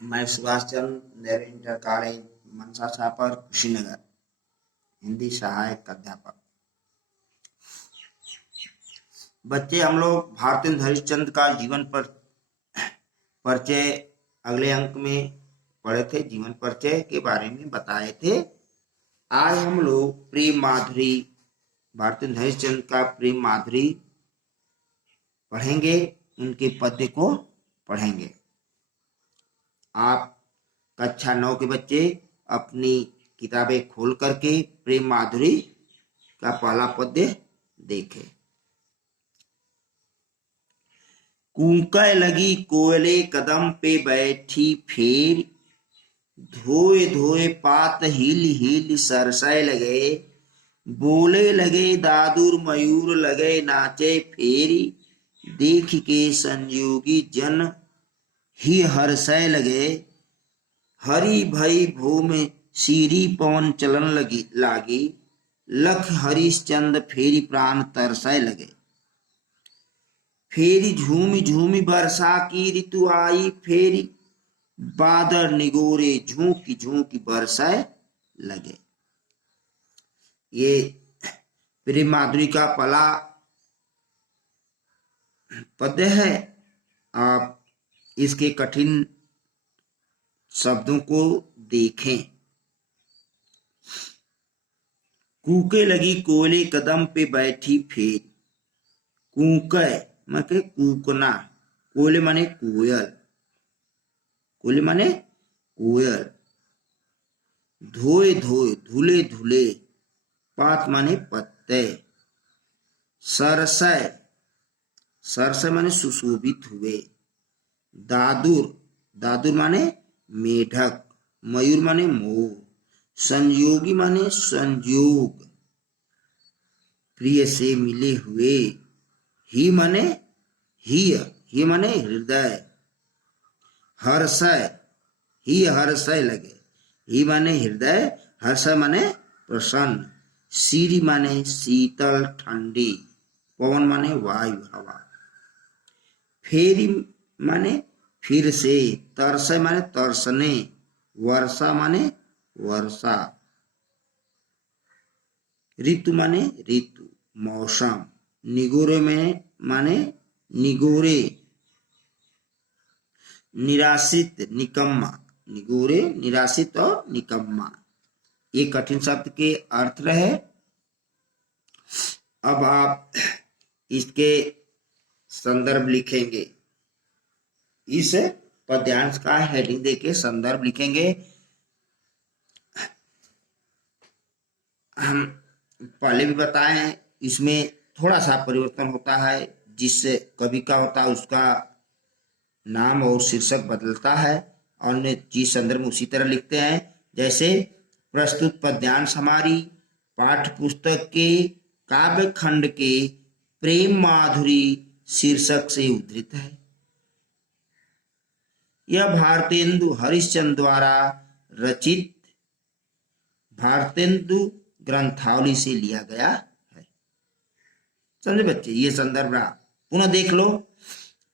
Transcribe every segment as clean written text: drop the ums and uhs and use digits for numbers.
मैं Subhash Chandra Nehru inter college मनसा छापर कुशीनगर हिंदी सहायक अध्यापक। बच्चे, हम लोग भारतेंदु हरिश्चंद्र का जीवन पर परिचय अगले अंक में पढ़े थे। जीवन परिचय के बारे में बताए थे। आज हम लोग प्रेम माधुरी, भारतेंदु हरिश्चंद्र का प्रेम माधुरी पढ़ेंगे, उनके पद्य को पढ़ेंगे। आप कक्षा 9 के बच्चे अपनी किताबें खोल करके प्रेम माधुरी का पहला पद्य देखें। कूकै लगी कोयले कदम पे बैठी फेर, धोए धोए पात हिल हिल सरसै लगे, बोले लगे दादुर मयूर लगे नाचे फेरी, देख के संयोगी जन ही हर्षै लगे, हरि भई भू में सीरी पवन चलन लागी, लख हरिश्चंद्र फेरी प्राण तरसै लगे। फेरी झूमी झूमी वर्षा की ऋतु आई, फेरी बादल निगोरे झूंकी झूंकी बरसाए लगे। ये प्रेम माधुरी का पहला पद्य है। आप इसके कठिन शब्दों को देखें। कूके लगी कोयले कदम पे बैठी फेर। कूके माने कूकना, कोयले माने कोयल, कोयले माने कोयल। धोए धोए धुले धुले, पात माने पत्ते। सरसै, सरसै माने सुशोभित हुए। दादुर, दादुर माने मेढक। मयूर माने मोर। संयोगी माने संयोग, प्रिय से मिले हुए। ही माने ही माने हृदय। हर्षय, ही हर्षय लगे। ही माने हृदय, हर्ष माने प्रसन्न। सीरी माने शीतल ठंडी। पवन माने वायु हवा। फेरी माने फिर से। तरसय माने तरसने। वर्षा माने वर्षा। ऋतु माने ऋतु, मौसम। निगोरे में माने निगोरे, निराशित निकम्मा। निगोरे निराशित और निकम्मा, ये कठिन शब्द के अर्थ रहे। अब आप इसके संदर्भ लिखेंगे। इस पद्यांश का हेडिंग देके संदर्भ लिखेंगे। हम पहले भी बताए हैं, इसमें थोड़ा सा परिवर्तन होता है। जिससे कवि का होता है उसका नाम और शीर्षक बदलता है। अन्य चीज संदर्भ में उसी तरह लिखते हैं। जैसे प्रस्तुत पद्यांश हमारी पाठ्य पुस्तक के काव्य खंड के प्रेम माधुरी शीर्षक से उद्धृत है। यह भारतेंदु हरिश्चंद्र द्वारा रचित भारतेंदु ग्रंथावली से लिया गया है। समझे बच्चे, ये संदर्भ रहा। पुनः देख लो।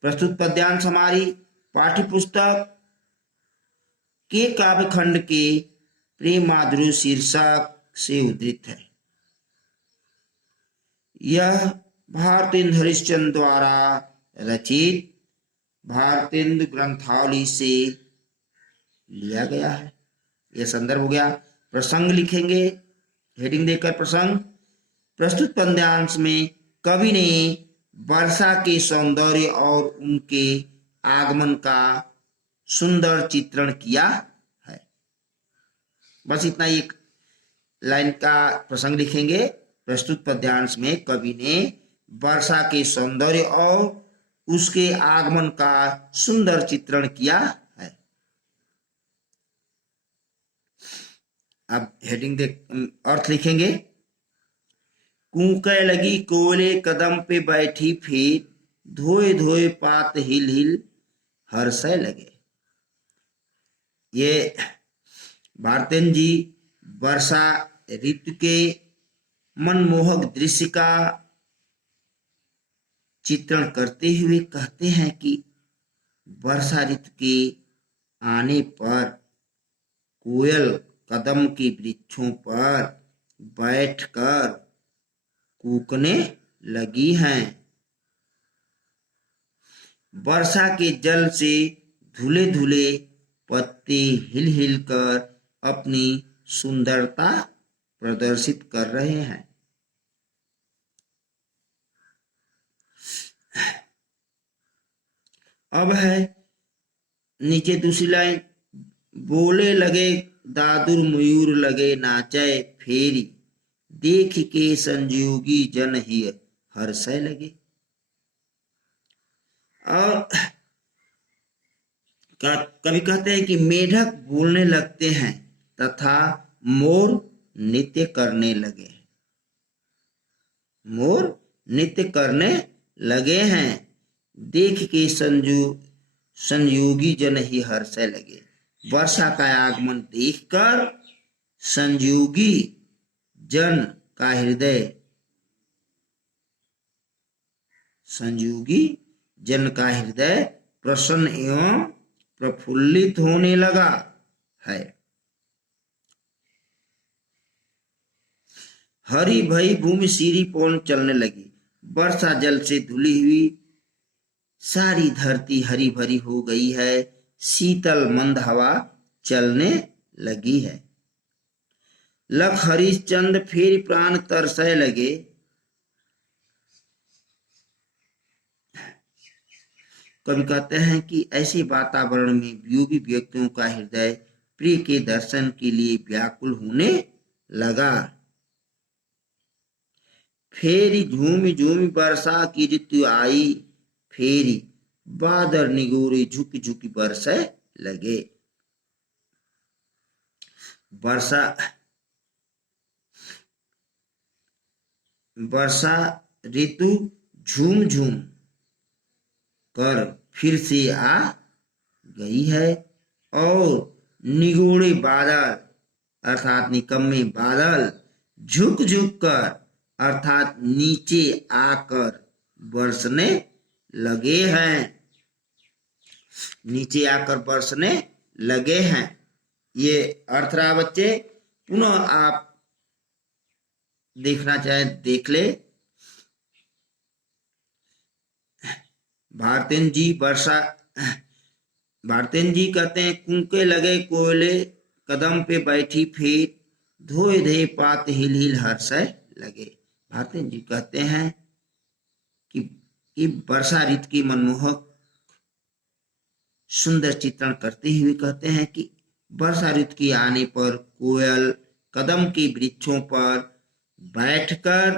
प्रस्तुत पद्यांश हमारी पाठ्य पुस्तक के काव्य खंड के प्रेम माधुरी शीर्षक से उद्धृत है। यह भारतेंदु हरिश्चंद्र द्वारा रचित भारतेंदु ग्रंथावली से लिया गया है। यह संदर्भ हो गया। प्रसंग लिखेंगे, हेडिंग देकर प्रसंग। प्रस्तुत पद्यांश में कवि ने वर्षा के सौंदर्य और उनके आगमन का सुंदर चित्रण किया है। बस इतना एक लाइन का प्रसंग लिखेंगे। प्रस्तुत पद्यांश में कवि ने वर्षा के सौंदर्य और उसके आगमन का सुंदर चित्रण किया है। अब हेडिंग अर्थ लिखेंगे। कूकै लगी कोयले कदम पे बैठी फेर, धोए धोए पात हिल हिल हर्षै लगे। ये भारतेंदु जी वर्षा ऋतु के मनमोहक दृश्य का चित्रण करते हुए कहते हैं कि वर्षा ऋतु के आने पर कोयल कदम के वृक्षों पर बैठकर कूकने लगी हैं। वर्षा के जल से धुले धुले पत्ते हिल हिल कर अपनी सुंदरता प्रदर्शित कर रहे हैं। अब है नीचे दूसरी लाइन, बोले लगे दादुर मयूर लगे नाचे फेरी, देख के संयोगी जन ही हर्षय लगे। और कभी कहते हैं कि मेढक बोलने लगते हैं तथा मोर नृत्य करने लगे। मोर नृत्य करने लगे हैं, देख के संयोगी जन ही हर्षय लगे। वर्षा का आगमन देखकर संयोगी जन का हृदय प्रसन्न एवं प्रफुल्लित होने लगा है। हरी भरी भूमि सीरी पवन चलने लगी। वर्षा जल से धुली हुई सारी धरती हरी भरी हो गई है। शीतल मंद हवा चलने लगी है। लख हरिश्चंद्र फिर प्राण तरसने लगे। कवि कहते हैं कि ऐसे वातावरण में वियोगी व्यक्तियों का हृदय प्रिय के दर्शन के लिए व्याकुल होने लगा। फेरी झूमी झूमी वर्षा की ऋतु आई, फेरी बादल निगोरे झुकी झुकी बरसे लगे। वर्षा ऋतु झूम झूम कर फिर से आ गई है और निगोड़े बादल अर्थात निकम्मे बादल झुक झुक कर अर्थात नीचे आकर बरसने लगे हैं। नीचे आकर बरसने लगे हैं। ये अर्थ रहा बच्चे। पुनः आप देखना चाहे देख ले। भारतेंद्र जी कहते हैं, कूके लगे कोयले कदम पे बैठी फेर, धोए धे पात हिल हिल हर्षय लगे। भारतेंद्र जी कहते हैं कि वर्षा ऋतु की मनमोहक सुंदर चित्रण करते हुए कहते हैं कि वर्षा ऋतु के आने पर कोयल कदम के वृक्षों पर बैठकर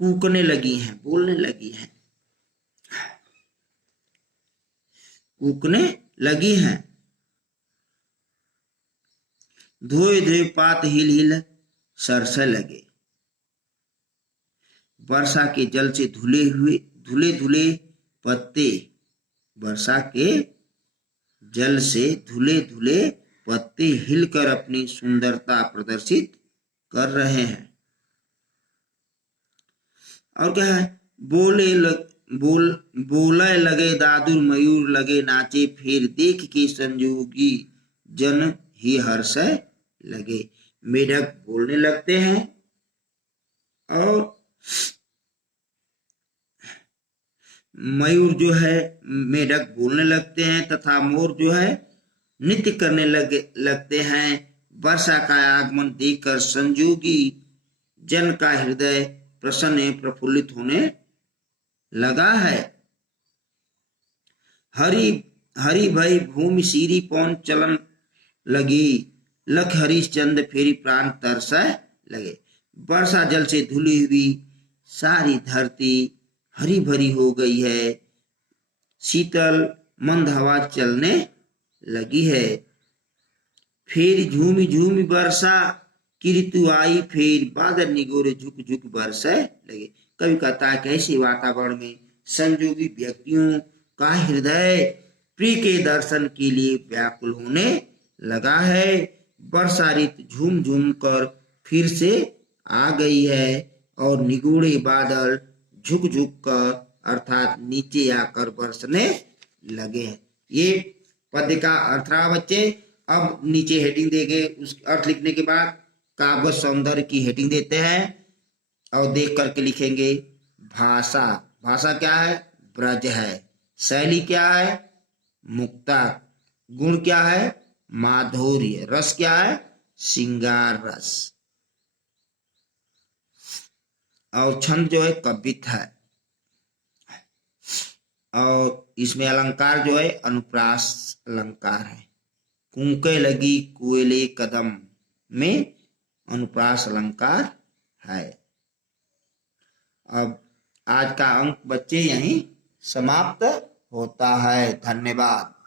कूकने लगी हैं, बोलने लगी हैं, कूकने लगी हैं। धोए धोए पात हिल हिल सरसे लगे। वर्षा के जल से धुले धुले पत्ते, वर्षा के जल से धुले धुले पत्ते हिलकर अपनी सुंदरता प्रदर्शित कर रहे हैं। और क्या है, बोले लगे दादुर मयूर लगे नाचे फिर, देख के संयोगी जन ही हर्षय लगे। मेढक बोलने लगते हैं और मयूर जो है मेढक बोलने लगते हैं तथा मोर जो है नृत्य करने लगते हैं। वर्षा का आगमन देखकर संयोगी जन का हृदय प्रसन्न प्रफुल्लित होने लगा है। हरी भई भूमि सीरी पवन चलन लगी, लख हरिश्चंद्र फेरी प्राण तरसय लगे। वर्षा जल से धुली हुई सारी धरती हरी भरी हो गई है। शीतल मंद हवा चलने लगी है। फिर झूमी झूमी वर्षा की ऋतु आई, फिर बादल निगोरे झुक झुक बरसे लगे। कवि कहता है कैसे वातावरण में संयोगी व्यक्तियों का हृदय प्रिय के दर्शन के लिए व्याकुल होने लगा है। वर्षा ऋतु झूम झूम कर फिर से आ गई है और निगोड़े बादल झुक झुक कर अर्थात नीचे आकर बरसने लगे हैं। ये पद्य का अर्थ रहा बच्चे। अब नीचे हेडिंग देके उस अर्थ लिखने के बाद काव्य सौंदर्य की हेडिंग देते हैं और देख करके लिखेंगे भाषा। भाषा क्या है? ब्रज है। शैली क्या है? मुक्ता। गुण क्या है? माधुर्य। रस क्या है? श्रृंगार रस। और छंद जो है कवित है। और इसमें अलंकार जो है अनुप्रास अलंकार है। कुंके लगी कोयले कदम में अनुप्रास अलंकार है। अब आज का अंक बच्चे यहीं समाप्त होता है। धन्यवाद।